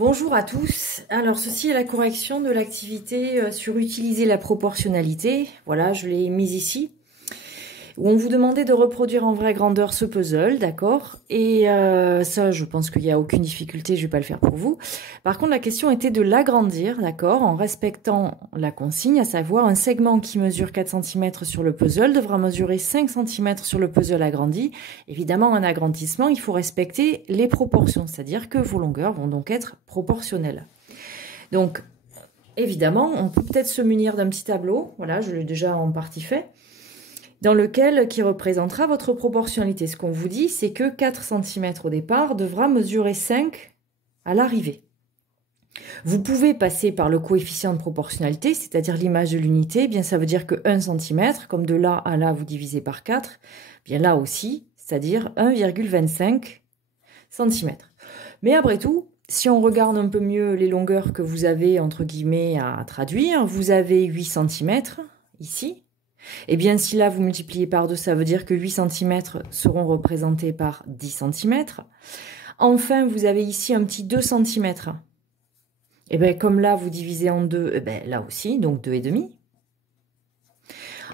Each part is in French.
Bonjour à tous. Alors ceci est la correction de l'activité sur utiliser la proportionnalité. Voilà, je l'ai mise ici. Où on vous demandait de reproduire en vraie grandeur ce puzzle, d'accord? Et ça, je pense qu'il n'y a aucune difficulté, je ne vais pas le faire pour vous. Par contre, la question était de l'agrandir, d'accord? En respectant la consigne, à savoir un segment qui mesure 4 cm sur le puzzle devra mesurer 5 cm sur le puzzle agrandi. Évidemment, un agrandissement, il faut respecter les proportions, c'est-à-dire que vos longueurs vont donc être proportionnelles. Donc, évidemment, on peut peut-être se munir d'un petit tableau, voilà, je l'ai déjà en partie fait, dans lequel qui représentera votre proportionnalité. Ce qu'on vous dit, c'est que 4 cm au départ devra mesurer 5 à l'arrivée. Vous pouvez passer par le coefficient de proportionnalité, c'est-à-dire l'image de l'unité. Bien, ça veut dire que 1 cm, comme de là à là, vous divisez par 4, bien là aussi, c'est-à-dire 1,25 cm. Mais après tout, si on regarde un peu mieux les longueurs que vous avez, entre guillemets, à traduire, vous avez 8 cm ici. Et bien, si là, vous multipliez par 2, ça veut dire que 8 cm seront représentés par 10 cm. Enfin, vous avez ici un petit 2 cm. Et bien, comme là, vous divisez en 2, et bien, là aussi, donc 2,5.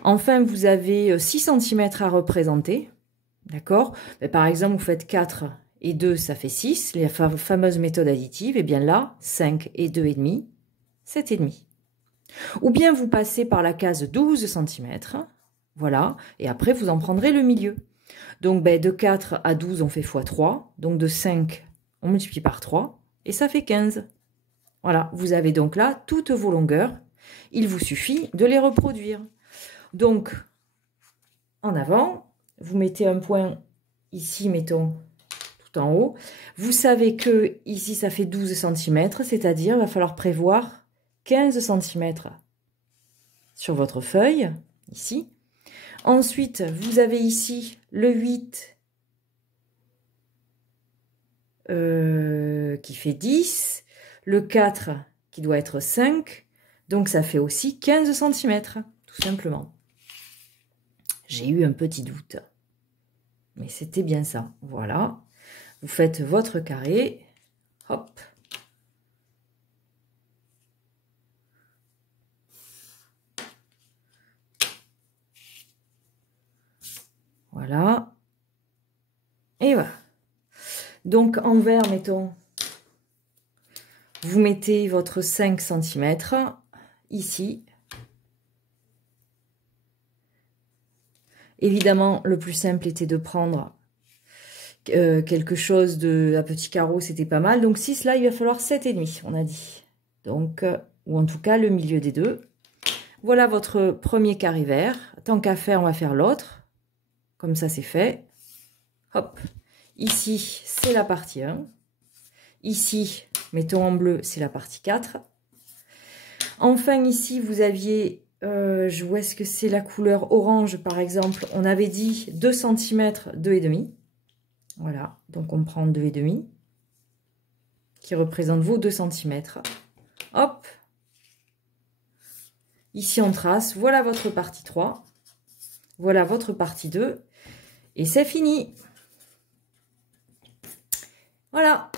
Enfin, vous avez 6 cm à représenter. D'accord? Par exemple, vous faites 4 et 2, ça fait 6. Les fameuses méthodes additives. Et bien là, 5 et 2,5, 7,5. Ou bien vous passez par la case 12 cm, voilà, et après vous en prendrez le milieu. Donc de 4 à 12 on fait x3, donc de 5 on multiplie par 3, et ça fait 15. Voilà, vous avez donc là toutes vos longueurs, il vous suffit de les reproduire. Donc, en avant, vous mettez un point ici, mettons, tout en haut. Vous savez que ici ça fait 12 cm, c'est-à-dire il va falloir prévoir 15 cm sur votre feuille, ici. Ensuite, vous avez ici le 8 qui fait 10, le 4 qui doit être 5, donc ça fait aussi 15 cm, tout simplement. J'ai eu un petit doute, mais c'était bien ça. Voilà, vous faites votre carré, hop. Voilà. Et voilà. Donc, en vert, mettons, vous mettez votre 5 cm ici. Évidemment, le plus simple était de prendre quelque chose à petit carreau, c'était pas mal. Donc, 6, là, il va falloir 7,5, on a dit. Donc, ou en tout cas, le milieu des deux. Voilà votre premier carré vert. Tant qu'à faire, on va faire l'autre. Comme ça, c'est fait. Hop. Ici, c'est la partie 1. Ici, mettons en bleu, c'est la partie 4. Enfin, ici, vous aviez, où est-ce que c'est la couleur orange, par exemple? On avait dit 2 cm, 2,5. Voilà, donc on prend 2,5, qui représente vos 2 cm. Hop. Ici, on trace. Voilà votre partie 3. Voilà votre partie 2. Et c'est fini. Voilà.